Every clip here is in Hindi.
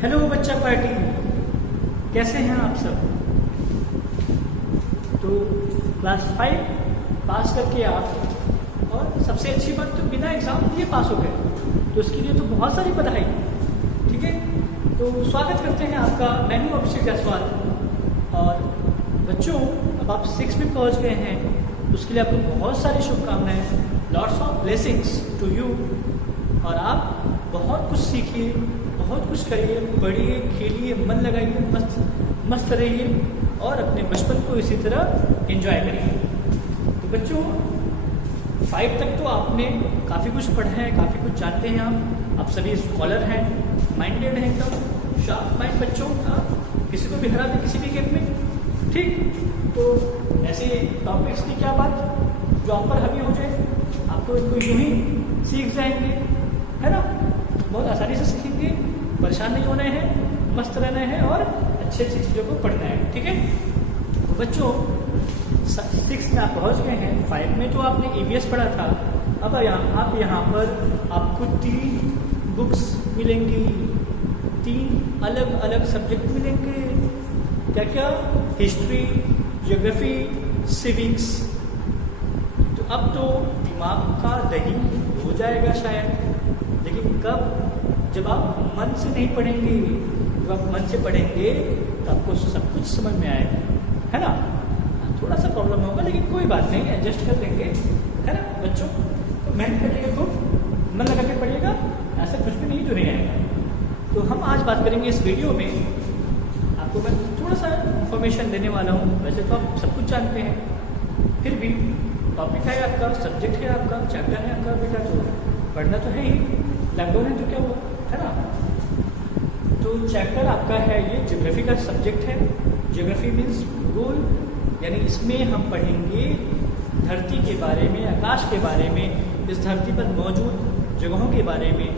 हेलो बच्चा पार्टी, कैसे हैं आप सब। तो क्लास 5 पास करके आप, और सबसे अच्छी बात तो बिना एग्जाम दिए पास हो गए, तो उसके लिए तो बहुत सारी बधाई। ठीक है, तो स्वागत करते हैं आपका। मैं हूं अभिषेक जायसवाल। और बच्चों, अब आप 6 में पहुंच गए हैं, तो उसके लिए आपको बहुत सारी शुभकामनाएं, lots of blessings to you. और आप बहुत कुछ सीखिए, बहुत कुछ करिए, पढ़िए, खेलिए, मन लगाइए, मस्त रहिए और अपने बचपन को इसी तरह एंजॉय करिए। तो बच्चों, 5 तक तो आपने काफ़ी कुछ पढ़ा है, काफ़ी कुछ जानते हैं आप सभी स्कॉलर हैं, माइंडेड हैं, एकदम शार्प माइंड बच्चों। किसी को भी हरा दे किसी भी गेम में। ठीक, तो ऐसे टॉपिक्स की क्या बात जो आप पर हावी हो जाए, आपको इनको यूँ ही सीख जाएंगे, है ना। बहुत आसानी से सीखेंगे, परेशान नहीं होना है, मस्त रहना है और अच्छी अच्छी चीज़ों को पढ़ना है। ठीक है, तो बच्चों 6 में आप पहुंच गए हैं। 5 में तो आपने EVS पढ़ा था। अब आप यहाँ पर आपको 3 बुक्स मिलेंगी, 3 अलग अलग सब्जेक्ट मिलेंगे। क्या क्या? History, geography, civics. तो अब तो दिमाग का दही हो जाएगा शायद, लेकिन कब? जब आप मन से नहीं पढ़ेंगे। जब आप मन से पढ़ेंगे तो आपको सब कुछ समझ में आएगा, है ना। थोड़ा सा प्रॉब्लम होगा, लेकिन कोई बात नहीं, एडजस्ट कर लेंगे, है ना बच्चों। तो मेहनत करिएगा, खूब मन लगा के पढ़िएगा, ऐसा कुछ भी नहीं जो नहीं आएगा। तो हम आज बात करेंगे इस वीडियो में, आपको मैं थोड़ा सा इन्फॉर्मेशन देने वाला हूँ। वैसे तो आप सब कुछ जानते हैं, फिर भी टॉपिक है आपका, सब्जेक्ट है आपका, चैप्टर है आपका, बेटा तो पढ़ना तो है ही। लॉकडाउन है तो क्या हुआ, है ना। तो चैप्टर आपका है ये ज्योग्राफी का सब्जेक्ट है। ज्योग्राफी मीन्स भूगोल, यानी इसमें हम पढ़ेंगे धरती के बारे में, आकाश के बारे में, इस धरती पर मौजूद जगहों के बारे में,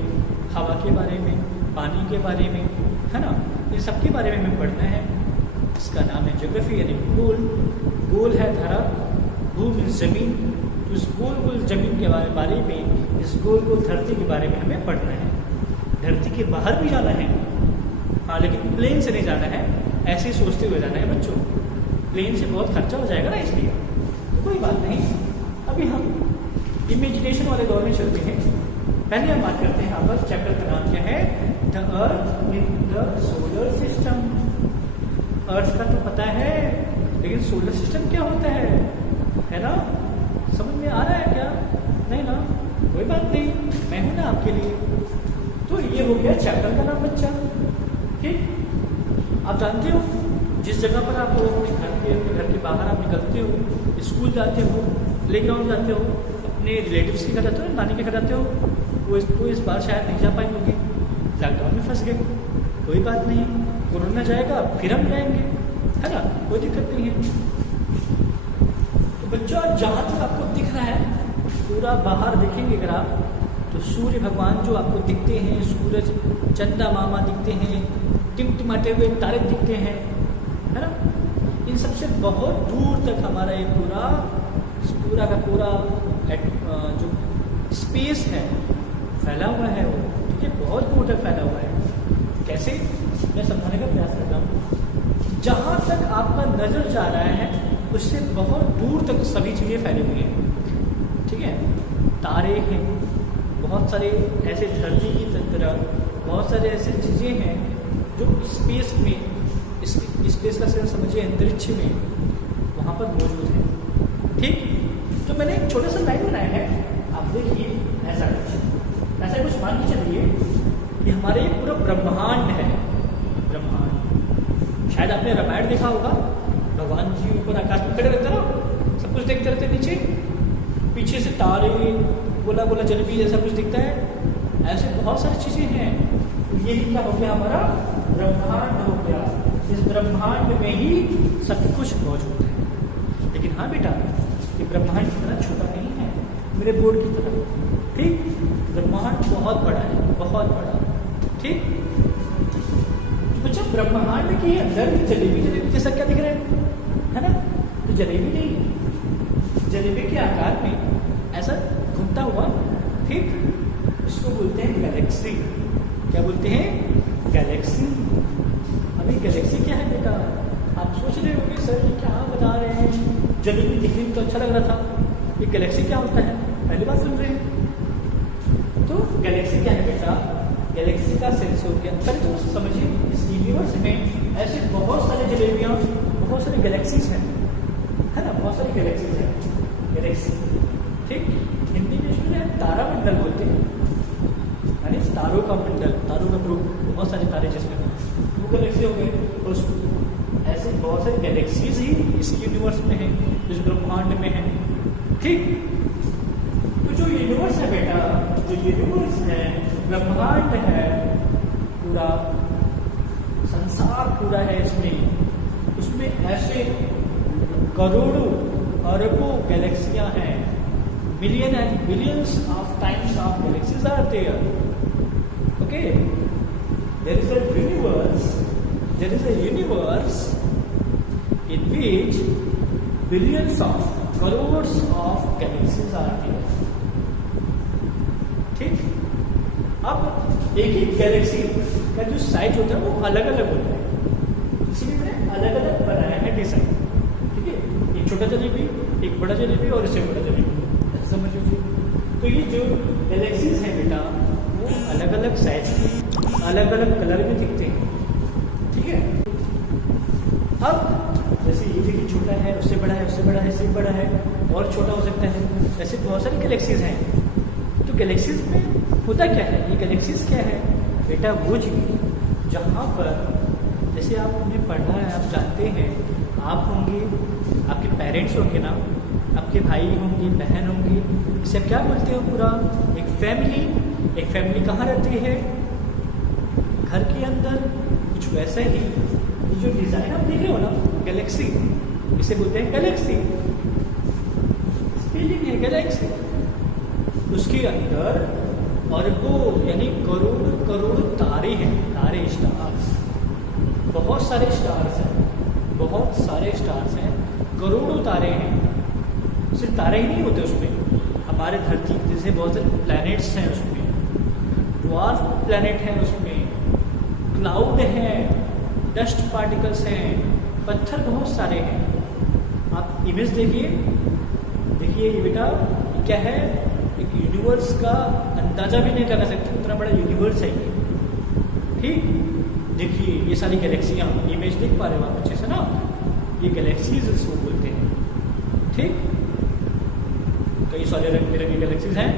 हवा के बारे में, पानी के बारे में, है ना। इन सब के बारे में हमें पढ़ना है। इसका नाम है ज्योग्राफी, यानी भूगोल। गोल है धरा, भू मीन्स जमीन, तो इस गोल गोल जमीन के बारे में, इस गोल गोल धरती के बारे में हमें पढ़ना है। धरती के बाहर भी जाना है, हाँ, लेकिन प्लेन से नहीं जाना है, ऐसे ही सोचते हुए जाना है बच्चों। प्लेन से बहुत खर्चा हो जाएगा ना, इसलिए तो कोई बात नहीं। अभी हम इमेजिनेशन वाले दौर में चलते हैं। पहले हम बात करते हैं यहाँ पर, चैप्टर का नाम क्या है, the earth in the solar system. Earth का तो पता है, लेकिन सोलर सिस्टम क्या होता है ना। समझ में आ रहा है क्या? नहीं ना, कोई बात नहीं, मैं हूं ना आपके लिए। तो ये हो गया चैप्टर का नाम बच्चा। ठीक, आप जानते हो जिस जगह पर आप अपने घर के बाहर आप निकलते हो, स्कूल जाते हो, प्लेग्राउंड जाते हो, अपने रिलेटिव्स के घर जाते हो, नानी के घर जाते हो, वो इस बार शायद नहीं जा पाई होगी, लॉकडाउन में फंस गए। कोई बात नहीं, कोरोना जाएगा फिर हम जाएंगे, है ना, कोई दिक्कत नहीं है। तो बच्चों, जहाँ तक आपको दिख रहा है, पूरा बाहर देखेंगे अगर आप, तो सूर्य भगवान जो आपको दिखते हैं, सूरज, चंदा मामा दिखते हैं, टिमटिमाते हुए तारे दिखते हैं, है ना। इन सबसे बहुत दूर तक हमारा ये पूरा का पूरा जो स्पेस है फैला हुआ है, वो ये बहुत दूर तक फैला हुआ है। कैसे? मैं समझाने का प्रयास करता हूँ। जहाँ तक आपका नज़र जा रहा है, उससे बहुत दूर तक सभी चीज़ें फैली हुई हैं। ठीक है, तारे हैं, बहुत सारे ऐसे धरती की तरह बहुत सारे ऐसे चीज़ें हैं जो स्पेस में, स्पेस का सिर्फ समझिए अंतरिक्ष में, वहाँ पर मौजूद है। ठीक, तो मैंने एक छोटा सा लाइन बनाया है, आप देखिए, ऐसा कुछ मान के चलिए कि हमारे पूरा ब्रह्मांड है। ब्रह्मांड, शायद आपने रामायण देखा होगा, भगवान जी ऊपर आकाश में खड़े रहते ना, सब कुछ देखते रहते, नीचे पीछे से तारे, गोला गोला जल भी जैसा कुछ दिखता है। ऐसे बहुत सारी चीज़ें हैं। यही क्या हो गया, हमारा ब्रह्मांड हो गया। इस ब्रह्मांड में ही सब कुछ मौजूद है। लेकिन हाँ बेटा, ये ब्रह्मांड इतना छोटा नहीं है मेरे बोर्ड की तरह। ठीक, ब्रह्मांड बहुत बड़ा है, बहुत बड़ा। ठीक, तो बच्चा, ब्रह्मांड के अंदर जलेबी जैसा क्या दिख रहा है ना। तो जलेबी नहीं है, जलेबी के आकार में ऐसा घूमता हुआ, ठीक, इसको बोलते हैं गैलेक्सी। क्या बोलते हैं? गैलेक्सी। अच्छा लग रहा था। ये गैलेक्सी क्या होता है, पहली बार सुन रहे हैं। तो गैलेक्सी क्या है बेटा, गैलेक्सी का सेंस हो गया। पहले तो समझिए इस यूनिवर्स में ऐसे बहुत सारे जलेबियाँ, बहुत सारे गैलेक्सीज हैं, है ना, बहुत सारी गैलेक्सीज हैं। गैलेक्सी ठीक हिंदी में इसमें तारामंडल बोलते हैं, यानी तारों का मंडल, तारों का ग्रुप, बहुत सारे तारे जिसमें वो गैलेक्सी हो गए। और ऐसे बहुत सारी गैलेक्सीज ही इस यूनिवर्स में है, इस ब्रह्मांड में है। ठीक, तो जो यूनिवर्स है बेटा, जो यूनिवर्स है, ब्रह्मांड है, पूरा संसार पूरा है, उसमें ऐसे करोड़ों अरबों गैलेक्सियां हैं। Million and billions of times of galaxies are there. Okay, there is a universe in which billions of crores of galaxies are there। ठीक, अब एक ही गैलेक्सी का जो साइज होता है वो अलग अलग होता है, इसीलिए मैंने अलग अलग बनाया है डिजाइन। ठीक है, एक छोटा जलेबी, एक बड़ा जलेबी और इससे बड़ा जलेबी, ऐसा समझ लीजिए। तो ये जो गैलेक्सीज हैं बेटा, वो अलग अलग साइज की, अलग अलग कलर में दिखते हैं। ठीक है, अब जैसे ये देखिए छोटा है, उससे बड़ा है, उससे बड़ा है, इससे बड़ा है, और छोटा हो सकता है। ऐसे बहुत सारी गैलेक्सीज हैं। तो गैलेक्सीज में होता क्या है, ये गैलेक्सीज क्या है बेटा, वो चीज़ जहाँ पर जैसे आपने पढ़ा है, आप जानते हैं, आप होंगे, आपके पेरेंट्स होंगे ना, आपके भाई होंगे, बहन होंगी, इसे आप क्या बोलते हो, पूरा एक फैमिली। एक फैमिली कहाँ रहती है, घर के अंदर। कुछ वैसा ही जो डिजाइन आप देख रहे हो ना, गैलेक्सी, इसे बोलते हैं गैलेक्सी, स्पेलिंग है गैलेक्सी। उसके अंदर अरबों यानी करोड़ करोड़ तारे हैं, तारे, स्टार्स, बहुत सारे स्टार्स हैं, बहुत सारे स्टार्स हैं, करोड़ों तारे हैं। सिर्फ तारे ही नहीं होते उसमें, हमारे धरती जैसे बहुत सारे प्लैनेट्स हैं उसमें, ड्वार्फ प्लैनेट हैं उसमें, क्लाउड है, डस्ट पार्टिकल्स हैं, पत्थर बहुत सारे हैं। आप इमेज देखिए, देखिए ये बेटा क्या है, एक यूनिवर्स का अंदाजा भी नहीं लगा सकते, उतना बड़ा यूनिवर्स है ये। ठीक, देखिए ये सारी गैलेक्सियाँ, इमेज देख पा रहे हो आप अच्छे से ना, ये गैलेक्सीज इसको बोलते हैं। ठीक, कई सारे रंग बिरंगी गैलेक्सीज हैं,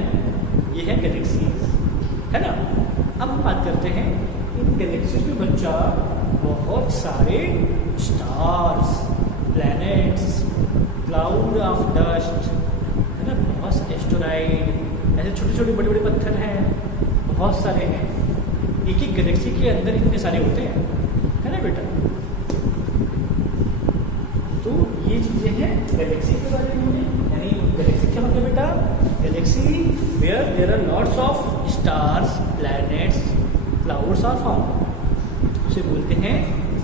ये है गैलेक्सीज, है ना। अब हम बात करते हैं इन गैलेक्सीज में बच्चा बहुत सारे stars, planets, cloud of dust, है ना, बहुत सारे एस्टेरॉइड, ऐसे छोटे छोटे बड़े बड़े पत्थर हैं, बहुत सारे हैं। एक एक गैलेक्सी के अंदर इतने सारे होते हैं, है ना बेटा। तो ये चीजें हैं गैलेक्सी के बारे में, यानी गैलेक्सी क्या मतलब बेटा, galaxy where there are lots of stars, planets, clouds are found, उसे बोलते हैं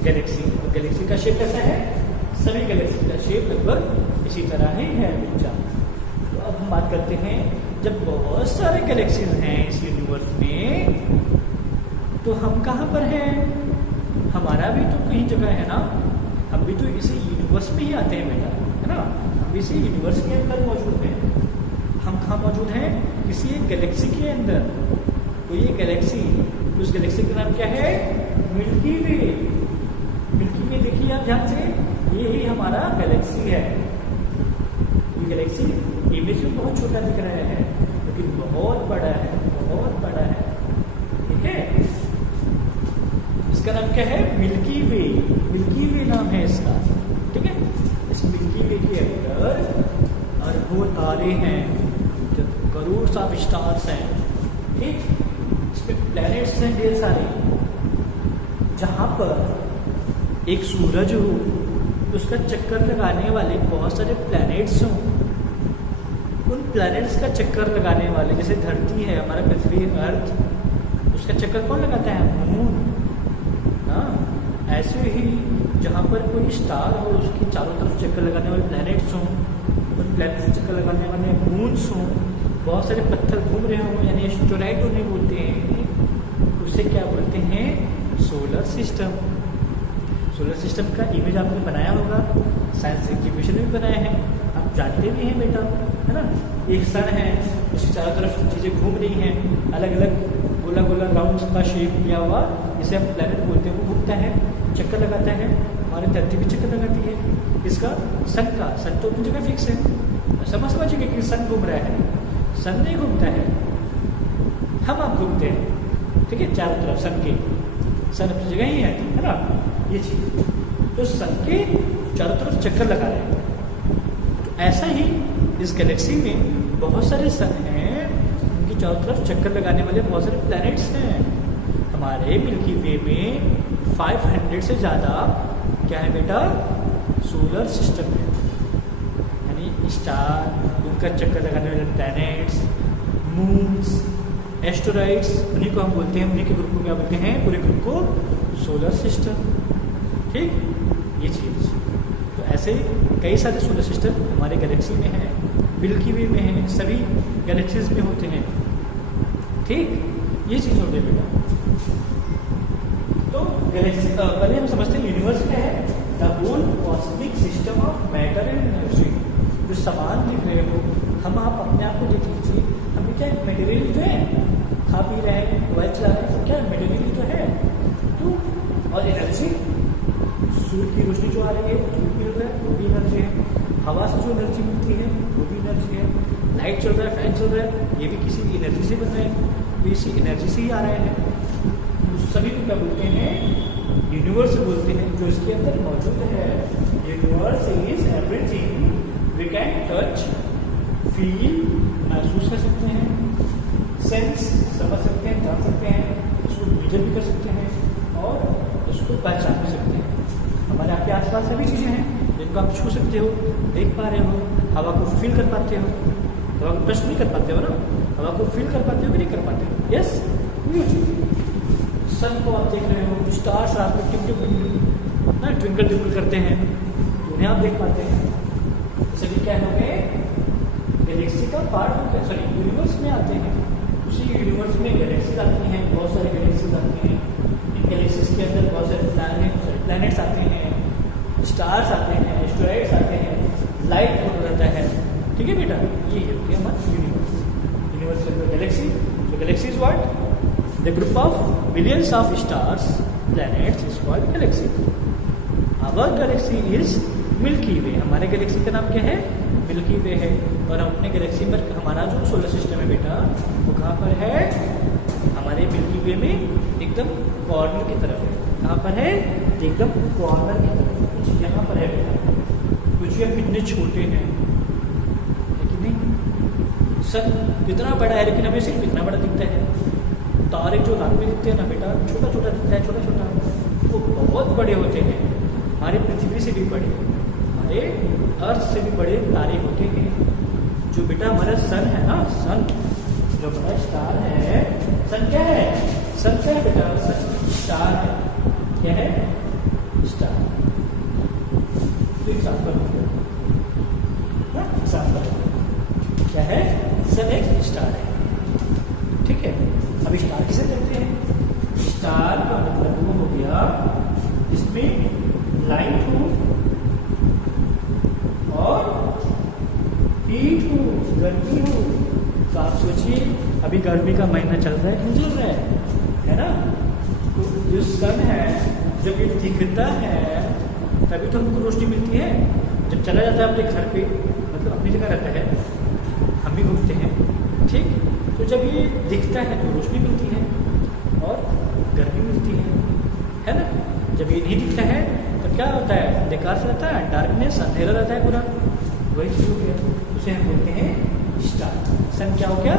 गैलेक्सी। और गैलेक्सी का शेप कैसा है, सभी गैलेक्सी का शेप लगभग इसी तरह ही है बच्चा। तो अब हम बात करते हैं, जब बहुत सारे गैलेक्सीज हैं इस यूनिवर्स में, तो हम कहाँ पर हैं, हमारा भी तो कहीं जगह है ना, हम भी तो इसी यूनिवर्स में ही आते हैं बेटा, है ना, हम इसी यूनिवर्स के अंदर मौजूद हैं। हम कहाँ मौजूद हैं, किसी एक गैलेक्सी के अंदर। तो ये गैलेक्सी, उस गैलेक्सी का नाम क्या है, मिल्की वे। मिल्की वे देखिए आप ध्यान से, ये ही हमारा गैलेक्सी है। ये गैलेक्सी इमेज में बहुत छोटा दिख रहा है, लेकिन बहुत बड़ा है, बहुत बड़ा है। ठीक है, इसका नाम क्या है, मिल्की वे। मिल्की वे नाम है इसका। ठीक है, इस मिल्की वे के अंदर अरबों तारे हैं, जो करोड़ ऑफ स्टार्स हैं। ठीक, इसमें प्लैनेट्स हैं ढेर सारे। जहाँ पर एक सूरज हो, उसका चक्कर लगाने वाले बहुत सारे प्लैनेट्स हों, उन प्लैनेट्स का चक्कर लगाने वाले, जैसे धरती है हमारा पृथ्वी अर्थ, उसका चक्कर कौन लगाता है, मून। हाँ, ऐसे ही जहाँ पर कोई स्टार हो, उसके चारों तरफ चक्कर लगाने वाले प्लैनेट्स हों, उन प्लैनेट्स से चक्कर लगाने वाले मून्स हों, बहुत सारे पत्थर घूम रहे हों, यानी एस्टेरॉइड उन्हें बोलते हैं। उसे क्या बोलते हैं, सोलर सिस्टम। सोलर सिस्टम का इमेज आपने बनाया होगा, साइंस एग्जीबिशन में भी बनाया है, आप जानते भी हैं बेटा, है ना। एक सन है, उसके चारों तरफ चीज़ें घूम रही हैं, अलग अलग गोला गोला राउंड का शेप लिया हुआ, जिसे हम प्लैनेट बोलते हैं, वो घूमता है, चक्कर लगाता है। हमारी धरती भी चक्कर लगाती है। इसका सन का, सन तो अपनी जगह फिक्स है, समझिए कि सन घूम रहा है, सन नहीं घूमता है, हम आप घूमते हैं, ठीक है, चारों तरफ सन के, सन अपनी जगह ही है ना, ये चीज़। तो सन के चारों तरफ चक्कर लगा रहे हैं। तो ऐसा ही इस गैलेक्सी में बहुत सारे सन हैं, उनकी चारों तरफ चक्कर लगाने वाले बहुत सारे प्लैनेट्स हैं। हमारे मिल्की वे में 500 से ज़्यादा क्या है बेटा, सोलर सिस्टम है, यानी स्टार, उनका चक्कर लगाने वाले प्लैनेट्स, मून्स, एस्टेरॉइड्स, उन्हीं को हम बोलते हैं, उन्हीं के ग्रुप को क्या बोलते हैं, पूरे ग्रुप को सोलर सिस्टम, ठीक, ये चीज़। तो ऐसे कई सारे सोलर सिस्टम हमारे गैलेक्सी में हैं, मिल्की वे में हैं, सभी गैलेक्सीज में होते हैं, ठीक, ये चीज़ होती है बेटा। तो गैलेक्सी पहले हम समझते हैं यूनिवर्स क्या है, the whole cosmic system of matter and energy. जो सामान दिख रहे हो, हम आप अपने आप को देख लीजिए, हमें क्या मटेरियल जो है, खा पी रहे हैं, मोबाइल चला रहे हैं, सब क्या मटेरियल जो है, तो और एनर्जी, सूर्य की रोशनी जो आ रही है, जो भी मिल रहा है, वो भी एनर्जी है। हवा से जो एनर्जी मिलती है, वो भी एनर्जी है। लाइट चल रहा है, फैन चल रहा है, ये भी किसी एनर्जी से बन रहे हैं, तो इसी एनर्जी से ही आ रहे हैं। सभी को क्या बोलते हैं, यूनिवर्स बोलते हैं, जो इसके अंदर मौजूद है। Universe is everything we can touch, feel, महसूस कर सकते हैं, सेंस, समझ सकते हैं, जान सकते हैं, उसको मेजर भी कर सकते हैं और उसको पहचान भी सकते हैं। हमारे आपके आसपास सभी चीज़ें हैं जिनको आप छू सकते हो, देख पा रहे हो, हवा को फील कर पाते हो, हवा को टच नहीं कर पाते हो ना, हवा को फील कर पाते हो कि नहीं कर पाते हो, यस, ये चीज़। सन को आप देख रहे हो, स्टार्स रात में ट्विंकल ट्विंकल करते हैं, तो उन्हें आप देख पाते हैं। सभी क्या हो गए, गैलेक्सी का पार्ट हो गया, सॉरी यूनिवर्स में आते हैं। उसी यूनिवर्स में गैलेक्सीज आती हैं, बहुत सारे गैलेक्सीज आती हैं। इन गैलेक्सीज के अंदर बहुत सारे प्लैनेट्स आते हैं, स्टार्स आते हैं, एस्टेरॉइड्स आते हैं, लाइट होता रहता है, ठीक है बेटा। ये हो गया हमारा यूनिवर्स। यूनिवर्स के अंदर galaxy, so galaxy is what, the group of billions of stars, planets is called galaxy. Our galaxy is Milky Way. हमारे गैलेक्सी का नाम क्या है, मिल्की वे है। और हम अपने गैलेक्सी में हमारा जो सोलर सिस्टम है बेटा, वो कहाँ पर है, हमारे मिल्की वे में एकदम कॉर्नर की तरफ है। कहाँ पर है, एकदम कॉर्नर की तरफ, कुछ यहाँ पर है बेटा। कुछ ये कितने छोटे हैं, लेकिन नहीं, सब कितना बड़ा है, लेकिन हमें सिर्फ इतना बड़ा दिखता है। तारे जो रात में दिखते हैं ना बेटा, छोटा छोटा दिखता है, छोटा छोटा, वो बहुत बड़े होते हैं, हमारे पृथ्वी से भी बड़े, हमारे अर्थ से भी बड़े तारे होते हैं। जो बेटा हमारा सन है ना, सन जो बड़ा स्टार है, सन क्या है, सन क्या है बेटा, सन स्टार है। क्या है, स्टार। तो एग्जाम्पल क्या है, सन एक स्टार है, ठीक है। अब स्टार किसे कहते हैं, स्टार का मतलब वो हो गया जिसमें लाइट हो और हीट हो, गर्मी हो। तो आप सोचिए, अभी गर्मी का महीना चल रहा है, नहीं चल रहा है ना। तो जो सन है, जब ये दिखता है तभी तो हमको रोशनी मिलती है। जब चला जाता है अपने घर पे, मतलब अपनी जगह रहता है, हम भी घूमते हैं, ठीक। तो जब ये दिखता है तो रोशनी मिलती है और गर्मी मिलती है ना। जब ये नहीं दिखता है तो क्या होता है, बेकार से रहता है, डार्कनेस, अंधेरा रहता है पूरा, वही चीज़ हो गया। उसे हम बोलते हैं स्टार। सन क्या हो गया,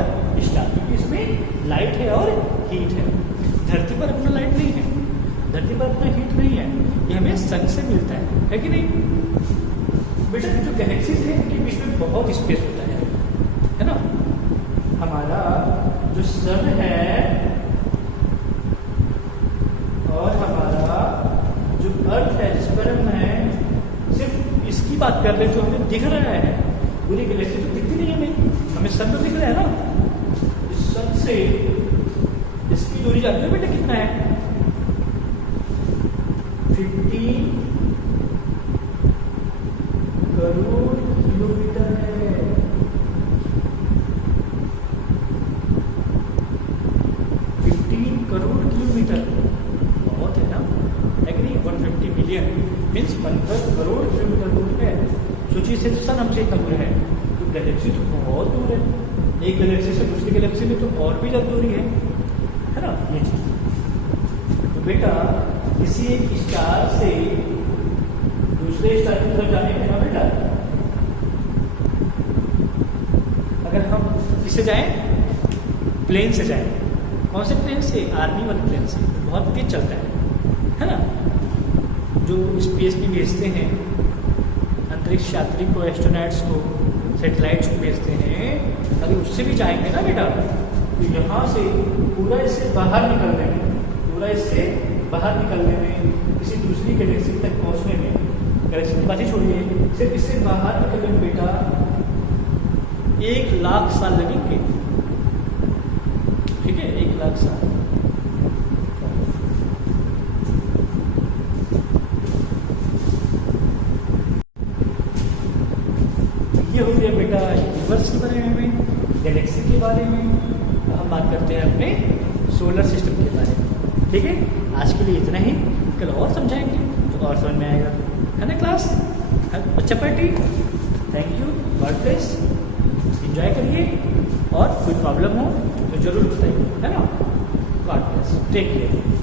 स्टार, क्योंकि इसमें लाइट है और हीट है। धरती पर अपना लाइट नहीं है, धरती पर अपना हीट नहीं है, ये हमें सन से मिलता है कि नहीं बेटा। जो गैलेक्सीज है उनके बीच में बहुत स्पेस होता है ना। हमारा जो सन है और हमारा जो अर्थ है, जिस पर हम हैं, सिर्फ इसकी बात कर ले तो हमें दिख रहा है, पूरी गैलेक्सी तो दिखती नहीं हमें सन तो दिख रहा है ना। इस सन से इसकी दूरी जानते हो बेटा कितना है, 50 करोड़ किलोमीटर से तो सन हमसे इतना दूर है, तो गैलेक्सी तो बहुत दूर है, एक गैलेक्सी से दूसरी गैलेक्सी में तो और भी ज़्यादा दूरी है ना ये चीज़। तो बेटा किसी एक स्टार से दूसरे स्टार की तरफ जाने के ना बेटा, अगर हम इससे जाएं, प्लेन से जाएं, कौन से प्लेन से? आर्मी वाले प्लेन से, बहुत तेज चलता है ना, जो स्पेस में भेजते हैं अंतरिक्ष यात्री को, एस्ट्रोनॉट्स को, सैटेलाइट्स को भेजते हैं, अगर उससे भी जाएंगे ना बेटा, तो यहाँ से पूरा इससे बाहर निकलने में, पूरा इससे बाहर निकलने में, किसी दूसरी गैलेक्सी तक पहुँचने में, गैलेक्सी की बात ही छोड़िए, सिर्फ इससे बाहर निकलने में बेटा 1,00,000 साल लगेंगे। ठीक है, 1,00,000 साल। ये हो गया बेटा यूनिवर्स के बारे में, गैलेक्सी के बारे में। हम बात करते हैं अपने सोलर सिस्टम के बारे में। ठीक है, आज के लिए इतना ही, कल और समझाएंगे तो और समझ में आएगा, है ना क्लास? अच्छा party, thank you, God bless, enjoy करिए, और कोई प्रॉब्लम हो तो ज़रूर बताइए, है ना? God bless, take care.